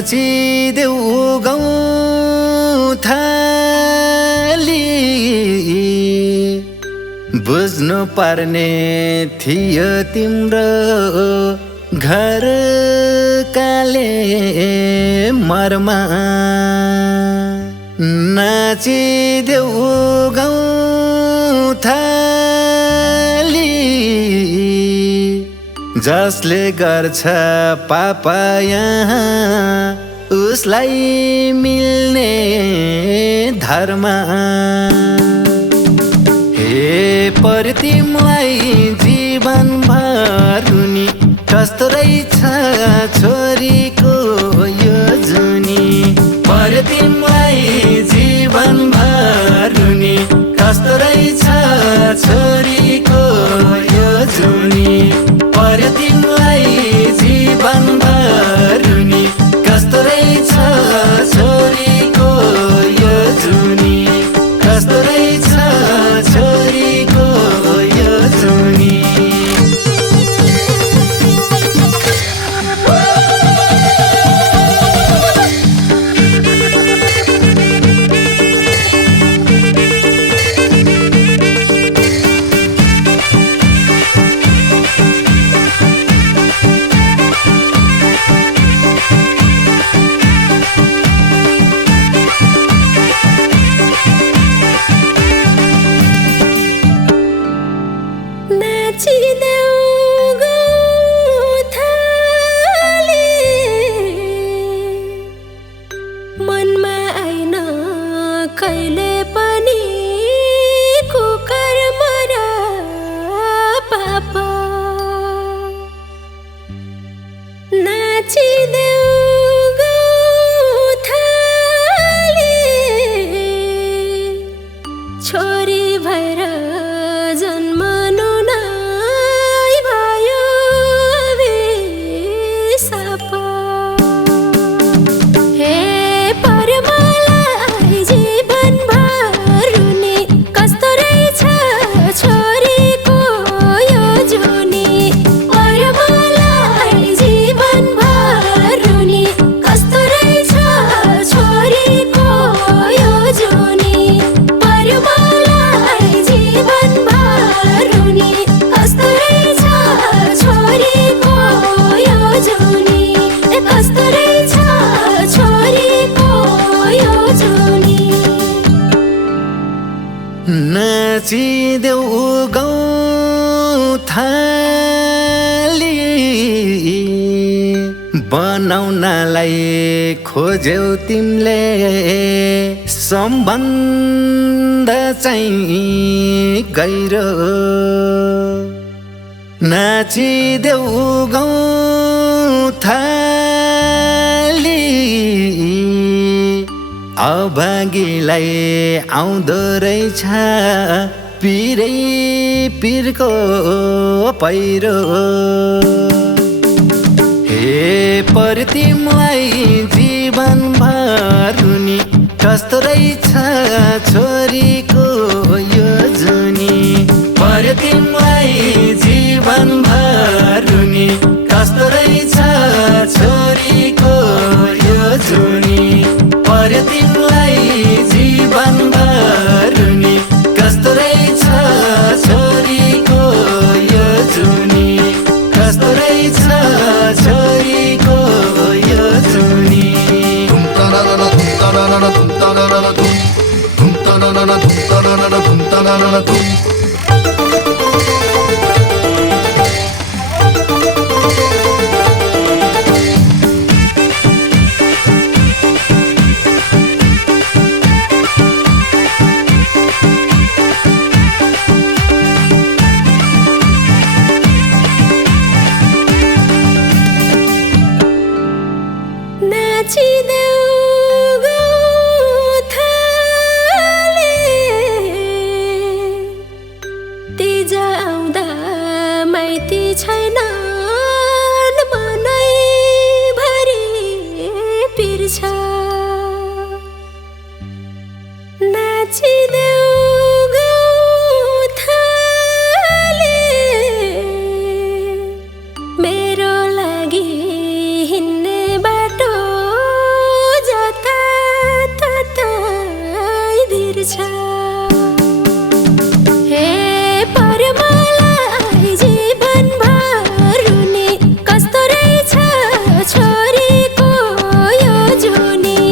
नाचिदेऊ गौँथाली बुझ्नु पर्ने थियो तिम्रो घर काले मर्मा नाचिदेऊ गौँथाली जसले गर्छ पापा यहाँ उसलाई मिल्ने धर्म हे पर तिमीलाई जीवनभर रुनी कस्तो रहेछ छोरीको यो जुनी पर तिमीलाई जीवनभर रुनी कस्तो रहेछ छोरीको यो जुनी पर तिमीलाई जीवनभर रुनी कस्तो रहेछ छोरीको यो जुनी कस्तो रहेछ छोरीको यो जुनी कहिले पनि कुकर्म र पाप नाचिदेऊ गौँथाली छोरी भएर जन्मनु नै भयो अभिशाप हे नाचिदेऊ गौँथाली बनाउनलाई खोज्यौ तिमीले सम्बन्ध चाहिँ गहिरो नाचिदेऊ गौँथाली अभागीलाई आउँदो रहेछ पिरै पिरको पहिरो हे पर तिमीलाई जीवनभर रुनी कस्तो रहेछ छोरीको यो जुनी पर तिमीलाई जीवनभर रुनी कस्तो रहेछ छोरीको यो जुनी पर तिमीलाई जीवनभर रुनी कस्तो रहेछ छोरीको यो जुनी कस्तो रहेछ छोरीको यो जुनी नाचिदेऊ गौथाले तिज आउँदा माइती छैनन् मनैभरि पिर्छ नाचिदेऊ गौथाले मेरो लागि हिँड्ने बाटो छ हे पर मलाई जीवनभर रुनी कस्तो रहेछ छोरीको यो जुनी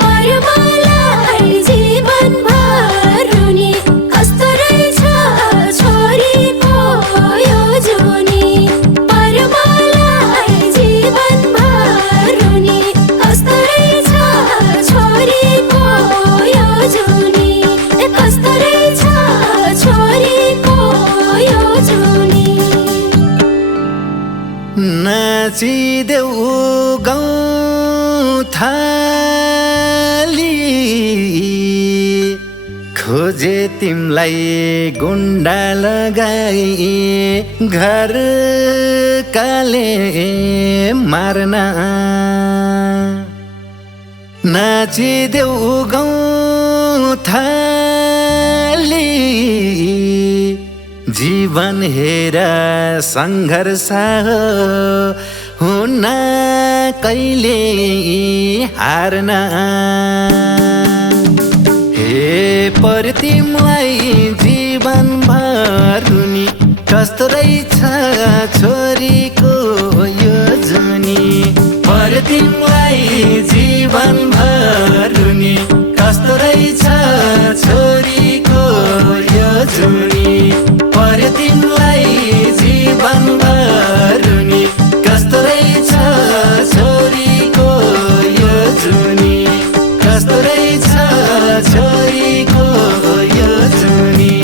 पर मलाई जीवनभर रुनी कस्तो रहेछ छोरीको यो जुनी पर मलाई जीवनभर रुनी कस्तो रहेछ छोरीको यो जुनी कस्तो रहेछ छोरीको यो जुनी नाचिदेऊ गौथाली खोजे तिमलाई गुण्डा लगाई घर काले मार्न नाचिदेऊ गौथाली जीवन हेर सङ्घर्ष हुन कहिले हार्न हे पर तिमीलाई जीवनभर रुनी कस्तो रहेछ छोरीको यो जुनी पर तिमीलाई जीवनभर रुनी कस्तो रहेछ छोरीको यो जुनी पर तिमीलाई जीवनभर रुनी कस्तो रहेछ छोरीको यो जुनी कस्तो रहेछ छोरीको यो जुनी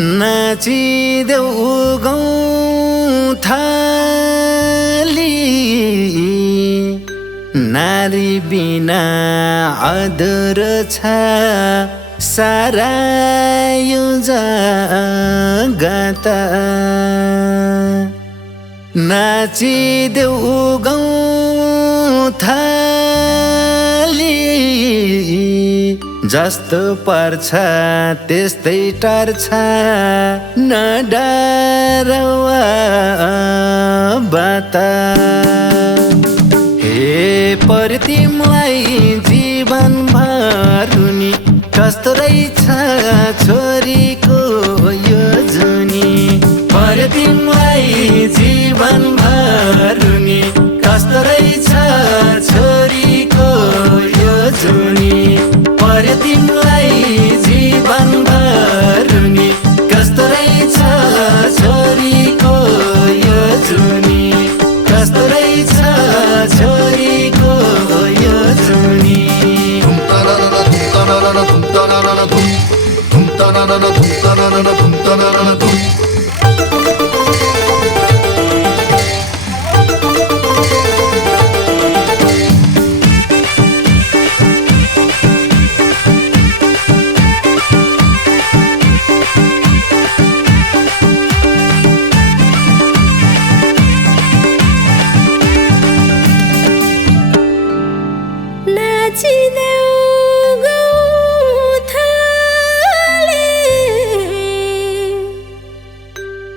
नाचिदेऊ गाउँ थाली नारी बिना अधुरो छ सारा यो जगत नाचिदेऊ गाउँ थाली जस्तो पर्छ त्यस्तै टर्छ नडरावा बात हे पर तिमीलाई जीवनभर रुनी कस्तो रहेछ छोरीको यो जुनी पर तिमीलाई जीवनभर रुनी कस्तो रहेछ छोरीको यो जुनी पर तिमीलाई जीवनभर रुनी कस्तो रहेछ छोरीको यो जुनी कस्तो रहेछ छोरीको यो जुनी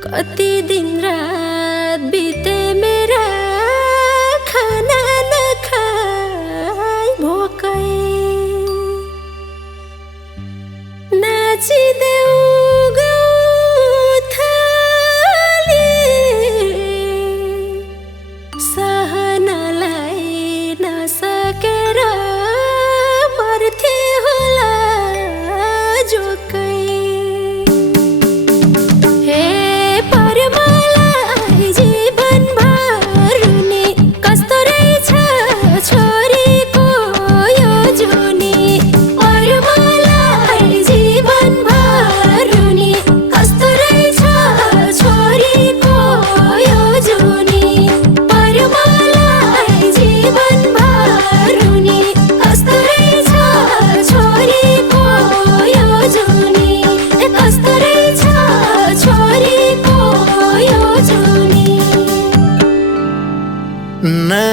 कति दिन रात बिते मेरा खाना नखाई भोकै नाचिदेऊ गाउँ थाली सहनलाई नसकेर मर्थे होला जोकै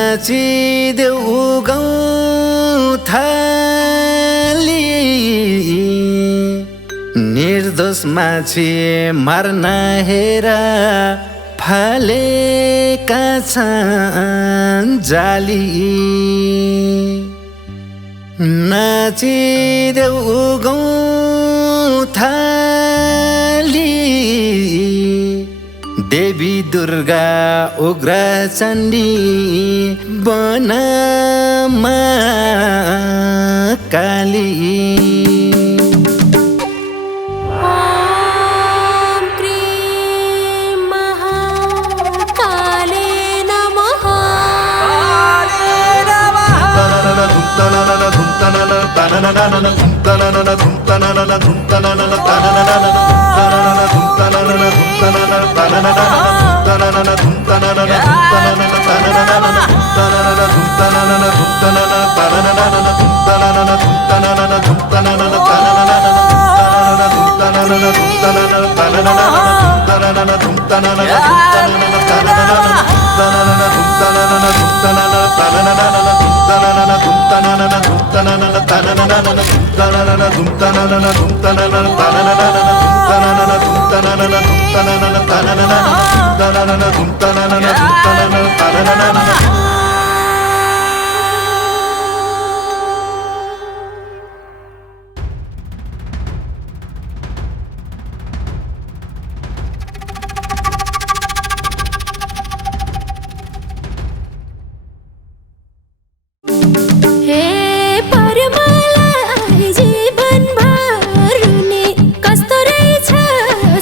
नाचिदेऊ गाउँ थाली निर्दोष मान्छे मर्न हेर फालेका छन् जाली नाचिदेऊ गाउँ थाली देवी दुर्गा उग्र चण्डी बनमा काली ॐ क्रीं महाकाले नमः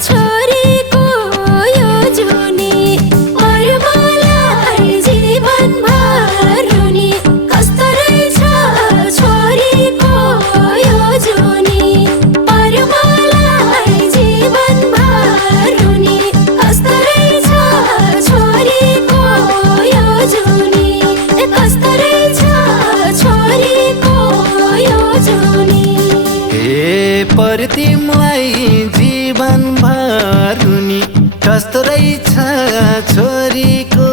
छोरीको यो जुनी और मलाई जीवन तिमलाई जीवनभर हुने कस्तो रहेछ छोरीको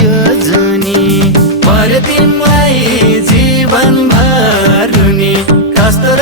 यो जुनी पर तिमलाई जीवनभर हुने कस्तो